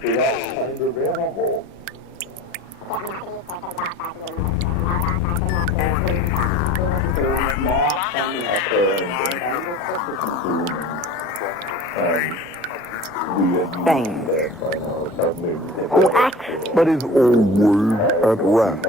kind of animal. Spain, who acts but is always at rest.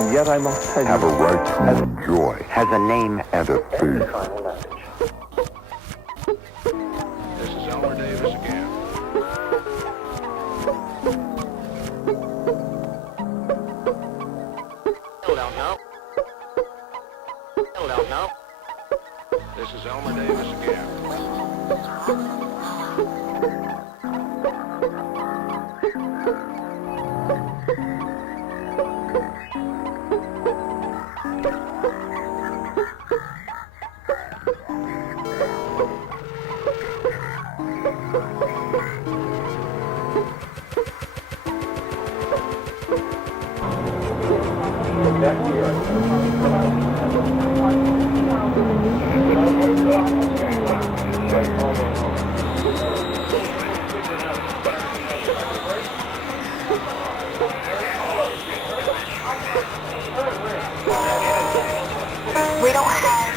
And yet I must tell you, have a right to enjoy, has a name and a face. This is Elmer Davis again. Still don't know. Still don't know. This is Elmer Davis again. We don't have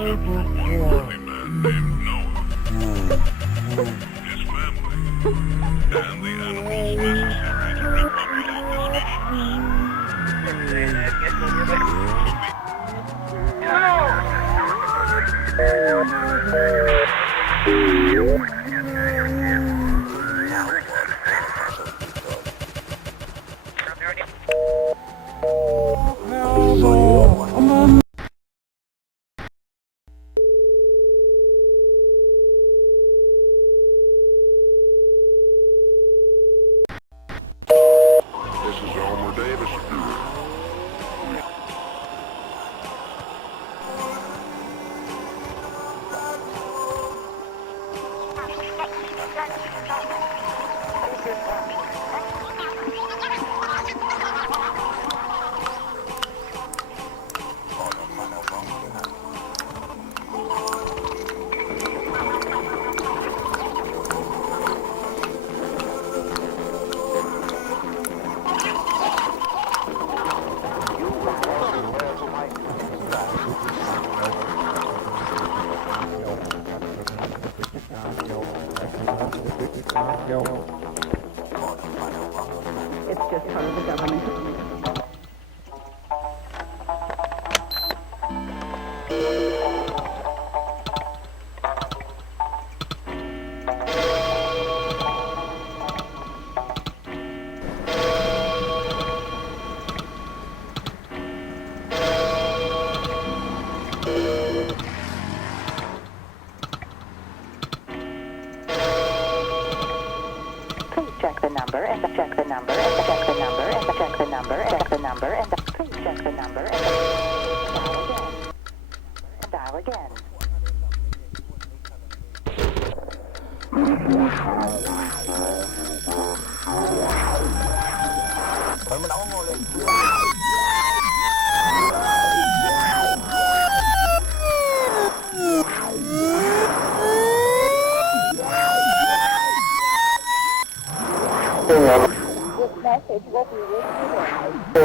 except for one worthy man named Noah, his family, and the animals necessary to repopulate This is Elmer Davis again. It's just part of the government. Please check the number and check the number and check the number and check the number and check the number and please check the number and dial again. This message will be with you.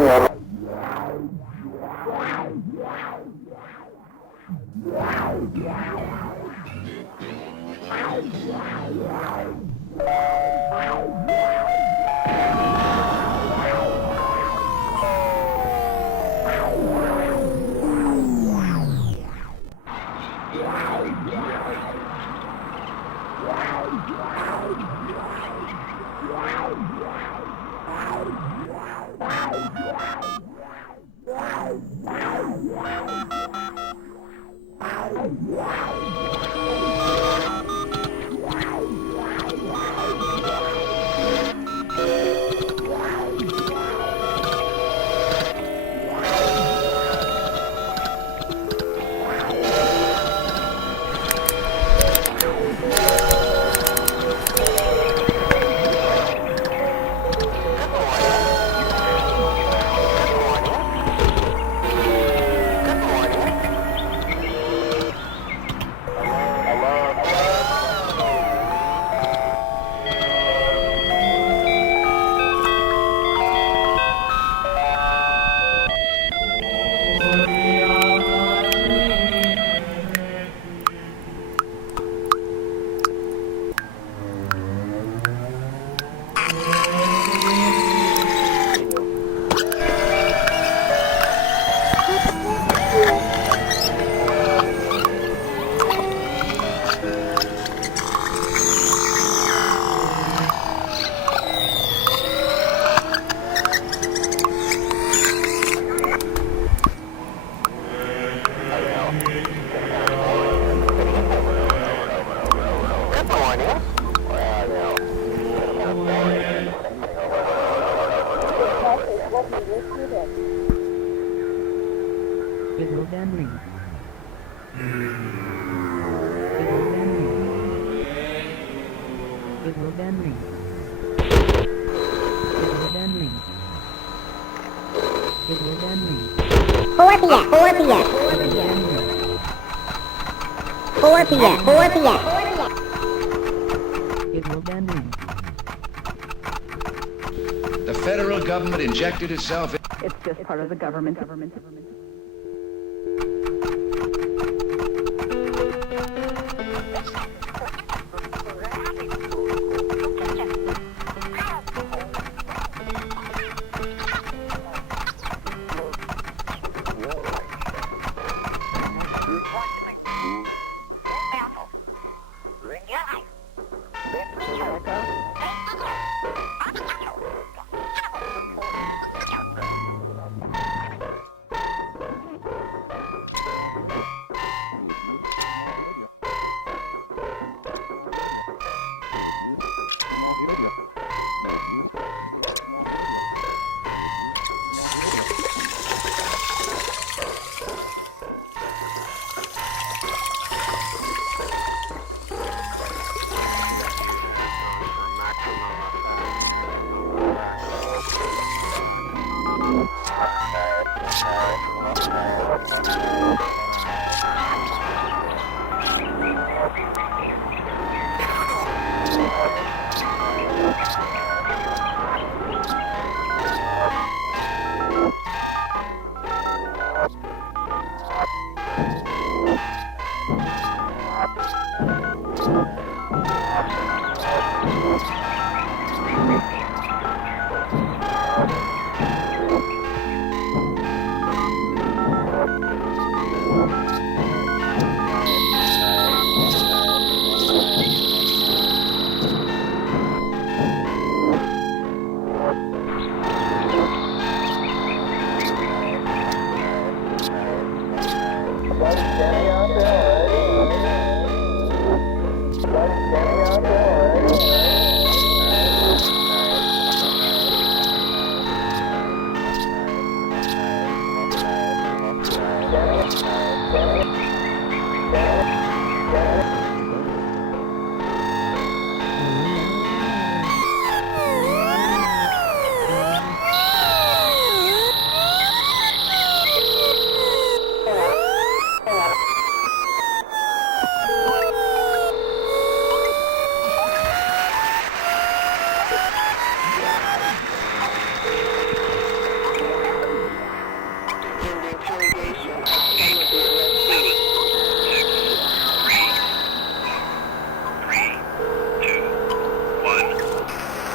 Yeah. be with you then. Video gambling. Video gambling. Video gambling. Video gambling. 4 p.m. 4 p.m. 4 p.m. 4 p.m. Video gambling. The federal government injected itself in. It's just part of the government.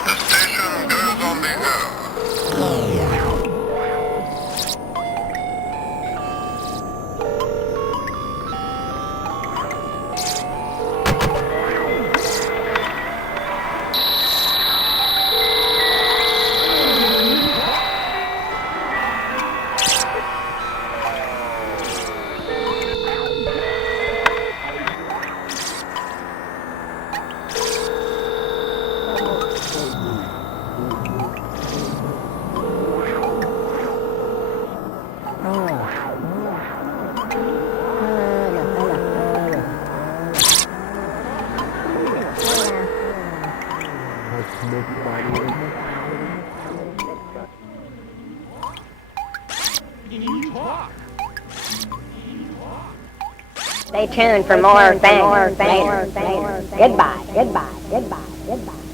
The station goes on the air. Stay tuned for more things later. Goodbye, goodbye, goodbye, goodbye.